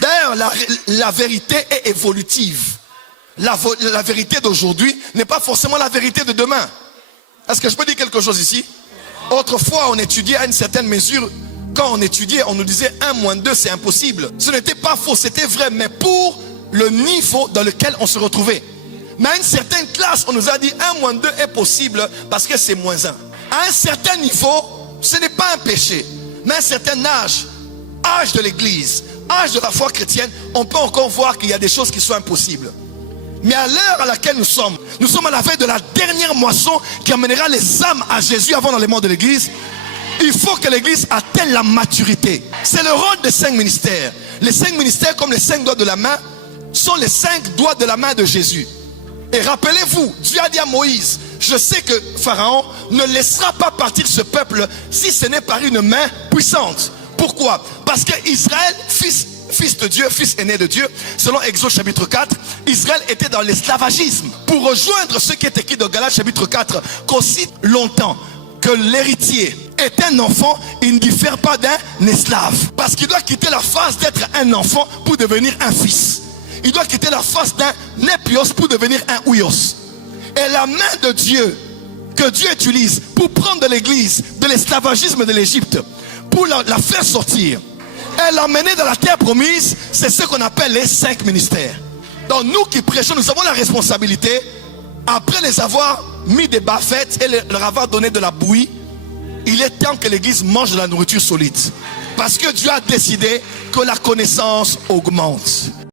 D'ailleurs, la vérité est évolutive. La vérité d'aujourd'hui n'est pas forcément la vérité de demain. Est-ce que je peux dire quelque chose ici? Autrefois, on étudiait à une certaine mesure. Quand on étudiait, on nous disait 1 moins 2, c'est impossible. Ce n'était pas faux, c'était vrai, mais pour le niveau dans lequel on se retrouvait. Mais à une certaine classe, on nous a dit 1 moins 2 est possible parce que c'est moins 1. À un certain niveau, ce n'est pas un péché. Mais à un certain âge de l'église, âge de la foi chrétienne, on peut encore voir qu'il y a des choses qui sont impossibles. Mais à l'heure à laquelle nous sommes à la veille de la dernière moisson qui amènera les âmes à Jésus avant l'enlèvement de l'église. Il faut que l'église atteigne la maturité. C'est le rôle des 5 ministères. Les 5 ministères, comme les 5 doigts de la main, sont les 5 doigts de la main de Jésus. Et rappelez-vous, Dieu a dit à Moïse, je sais que Pharaon ne laissera pas partir ce peuple si ce n'est par une main puissante. Pourquoi? Parce que Israël, fils de Dieu, fils aîné de Dieu, selon Exode chapitre 4, Israël était dans l'esclavagisme. Pour rejoindre ce qui est écrit dans Galates chapitre 4, qu'aussi longtemps que l'héritier est un enfant, il ne diffère pas d'un esclave. Parce qu'il doit quitter la phase d'être un enfant pour devenir un fils. Il doit quitter la phase d'un épios pour devenir un ouios. Et la main de Dieu, que Dieu utilise pour prendre l'église de l'esclavagisme de l'Égypte, pour la faire sortir, et l'amener dans la terre promise, c'est ce qu'on appelle les 5 ministères. Donc nous qui prêchons, nous avons la responsabilité, après les avoir mis des baffettes et leur avoir donné de la bouillie, il est temps que l'église mange de la nourriture solide. Parce que Dieu a décidé que la connaissance augmente.